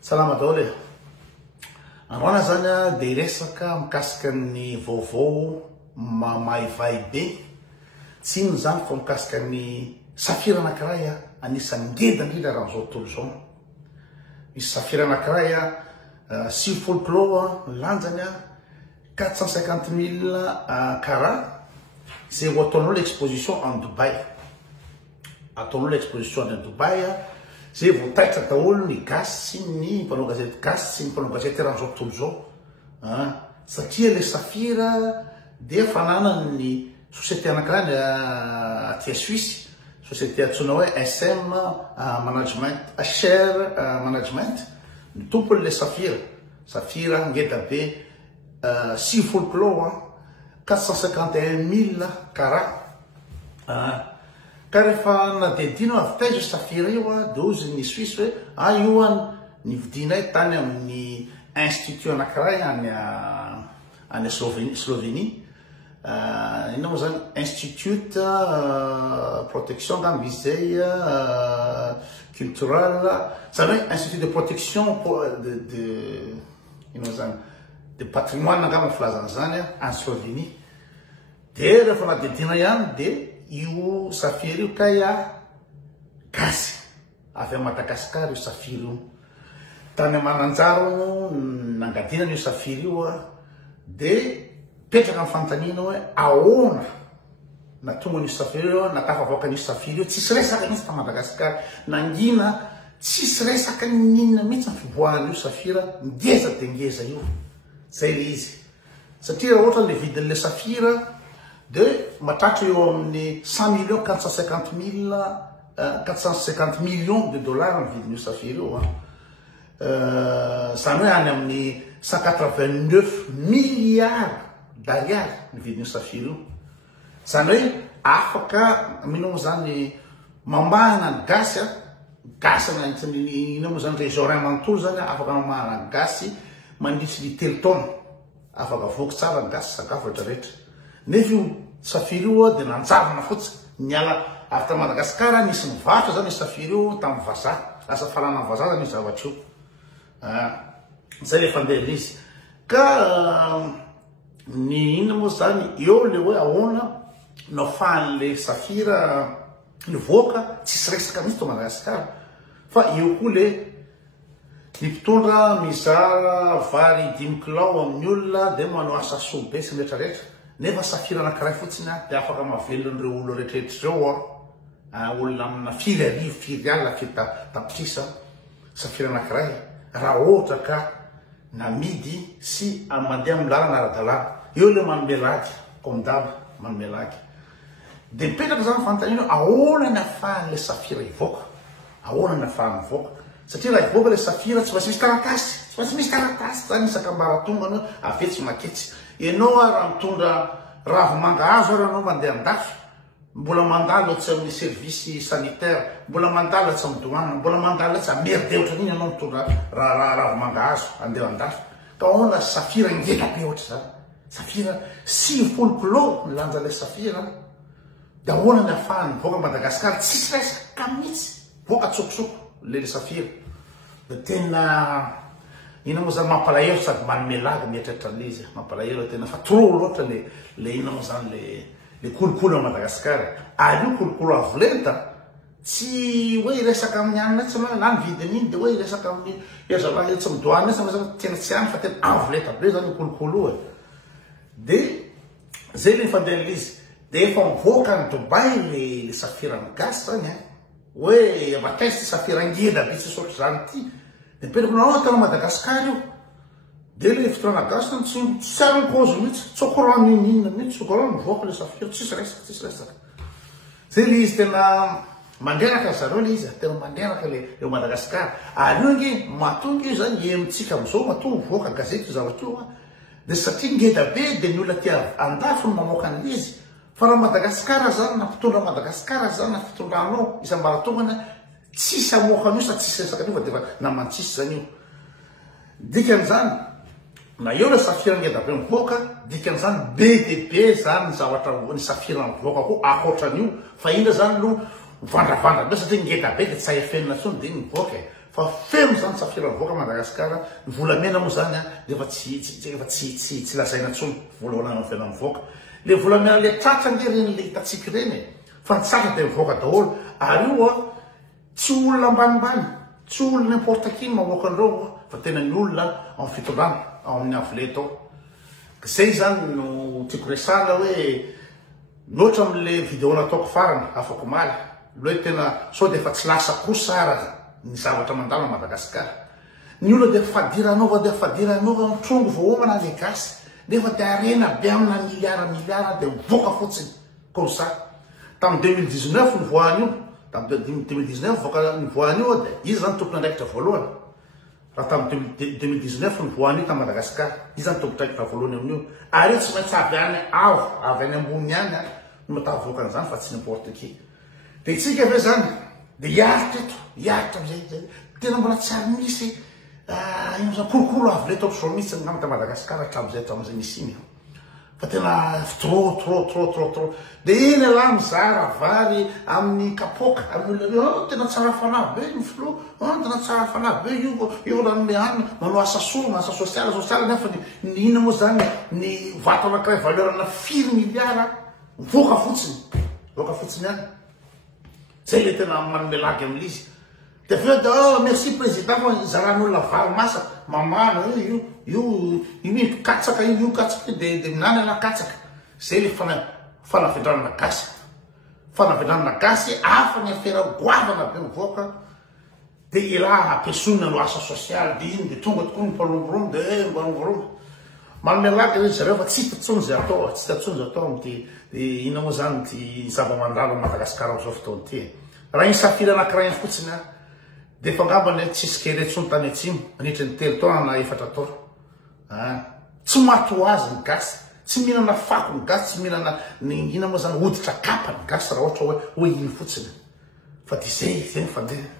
Salama daholo e. Anoana zany a dia resaka mikasika ny vaovao maivay be. Tsy ino zany fa mikasika ny safira anankiray a anisan'ny ngeda indrindra raha izao tontolo izao. Misy safira anankiray a 60 kilô lanjany a 450 000 carats. Zay ho ataonao l'exposition en Dubaï. Ataonao l'exposition en Dubaï zay vao taitra daholo ny gasy sy ny mpanao gazety gasy sy ny mpanao gazety raha izao tontolo izao. Satria le safira dia fananany ny société anankiray aty Suisse, société antsoina hoe SM Management, HR Management, ny tompony le safira. Safira ngeda be 60 kilô 451 000 carats. Ka rehefa nadedino avy taiza safira io a dia ozy ny Suisse hoe io a nividinay tany amin'ny institut anankiray any Slovénie. Ina moa zany institut protection ngam izy zay culturel, zany hoe institut de protection ino zany de patrimoine ngam filazana zany any Slovénie. Dia rehefa nadedina ihany dia io safira io ka gasy avy a Madagasikara io safira io. Tany Mananjaro nangadinana io safira io dia petraka amin'ny fanontaniana hoe ahoana natonga n'io safira io natafavoaka n'io safira io. Tsisy resaka mihitsy ta Madagasikara, nangina tsisy resaka ninona mihitsy ny fiboahan'io safira, ngeza dia ngeza io. Zay le izy. Satria raha ohatra le vidin'le safira dia mahatratra eo amin'ny 100 millions 450 millions de dollars ny vidin'io safira io. Zany hoe any amin'ny 189 milliards d'ariary ny vidin'io safira io. Zany hoe afaka minao zany mamahana ny gasy ina moa zany région manontolo zany afaka mamahana ny gasy mandritsy ny 3 taona. Afaka voky tsara ny gasy sakafo rehetrarehetra. Nefa io safira io dia nanjavona fotsiny niala avy ta Madagasikara, nisy mivarotra zany io safira io tamin'ny vazaha, lasa falana vazaha zany io zavatra io. Zay le fandeha izy. Ka ny inona moa zany eo le hoe ahoana no ahafahan'le safira nivoaka tsisy resaka mihitsy to Madagasikara. Fa eo koa le ny mpitondra mizara vary 10 kilao amin'ny olona dia manao asa soa be sy rehetrarehetra. Nefa safira anankiray fotsiny dia afaka mahavelon'ireo olona rehetrarehetra ireo olona amina 4 alina tapitrisa safira anankiray raha ohatra ka namidy sy mandeha amin'ny lalana ara-dalàna. Eo le manome lagy comme d'hab, manome lagy. Dia mipetraka zany fanontaniana ahoana ny ahafahan'le safira hivoaka, ahoana ny ahafahany hivoaka. Satria raha hivoaka le safira tsy misy taratasy, tsy misy taratasy zany isaka mbaratongana avetsy maketsy. Ianao raha mitondra ravi-mangahazo raha anao mandeha andafy, mbola mandalo tsy amin'ny service sanitaire, mbola mandalo tsy amin'ny douane, mbola mandalo tsy amerde ohatrany iny anao mitondra ravi-mangahazo andeha andafy. Ka ahoana safira ngeda be ohatra zany. Safira 60 kilô ny lanjan'le safira dia ahoana ny ahafahany voaka Madagasikara tsisy resaka mihitsy, voaka tsokosoko le safira. Dia tena ina moa zany mampalahelo sady manome lagy mieritreritra an'le izy, mampalahelo tena fa trop loatra le ina moa zany le kolokolo a Madagasikara. Ary io kolokolo avo lenta tsy hoe resaka amin'ny anina tsy na ny vidiny iny dia hoe resaka amin'ny erzalahy tsy midoana zany tena tsy any fa tena avo lenta be zany kolokolo io. Dia zay le fandehan'le izy. Dia efa mivoaka ny Dubaï le safira ny gasy zany hoe mataizy ty safira ngeda be tsy sotro zany ty. Dia mipetraka nao tana Madagasikara io dia le fitondrana gasy tsy ary cause mihitsy, tsy courant ninona mihitsy, tsy courant mivoaka le safira, tsisy resaka. Zay le izy tena mandrenaka zareo le izy, tena mandrenaka le Madagasikara. Ary io nge mahatonga io zany emitsika amin'izao mahatonga mivoaka gazety io zavatra io dia satria ngeda be dia ny olona tia andafo no mamoaka an'le izy. Fa raha Madagasikara zany na mpitondra Madagasikara zany na fitondranao isam-baratongana tsisy amoaka an'io sa tsisy resaka an'io fa dia namantsisy zany io. Dikan'izany na eo le safira ngeda be mivoaka, dikan'izany be dia be zany ny zavatra ny safira mivoaka koa akoatran'io. Fa indra zany no vandravandra be satria ngeda be dia tsy ahefenina intsony dia mivoaka. fa feno zany safiravoaka Madagasikara ny volamena moa zany efa tsy lazaina tsony voalohany fena mivoaka le volamena le tratrany reny le hitatsika reny fa ny tratra dia mivoaka daholo ary io tsy olona ambanimbany tsy olona n'importe qui mamoaka an'ireo fa tena ny olona amin'ny fitondrana ao amin'ny avile tao zay zany no tiako resana hoe noatra amin'le vidéo nataoko farany afaka maly loe tena sao dia efa tsy lasa kosara ny zavatra mandalo Madagasikara ny olona dia fadiranova mitrongo voahomana le gasy nefa dia arena be amina miliara dia mivoaka fotsiny comme ça tamin'ny 2019 ny voany io tamin'ny 2019 voaka ny voany io dia izy zany tompony andraikitra voalohany raha tamin'ny 2019 ny voany io tamin'ny Madagasikara izy zany tompony andraikitra voalohany amin'io ary tsy maintsy avy any ambony any no matavoaka an'izany fa tsy n'importe qui dia itsika ave zany dia hiaritra amizay tena mbola tsary misy ino zany kolokolo avy le tao zao misy ngamita Madagasikara hatramin'izay misy iny fa tena trop dia iny ala mizara vary amin'ny kapoka amin'ny tena tsara fanahy be ny filo tena tsara fanahy be io ranome hanina manao asa sosialy nefa ny ina moa zany ny vato anankiray valeurana 4 miliara voaka fotsiny any zay le tena manome lagy amin'izy dia aveo merci président fa zaran'olona vary masaka mamana io katsaka io katsaka dia minany ala katsaka zay le fanavendranana gasy afa ny afera goavana be mivoaka dia ila ampiasoina no asa sosialy dia iny dia tonga tokoa ny mpalomborombo dia mbalomborombo manome lagy hoe zareo fa tsy hitatsony zay atao amty ina moa zany ty zava-mandalo Madagasikara am'izao fotoana ty raha iny safira anankiray iny fotsiny dia efa angambany tsisy kely etsony tany atsimo anitra ny 3 taona na 4 taona tsy mato azy ny gasy tsy mihinana fako ny gasy tsy mihinana ny ina moa zany hoditra kapa ny gasy raha ohatra hoe iny fotsiny fa dia zay ny fandeha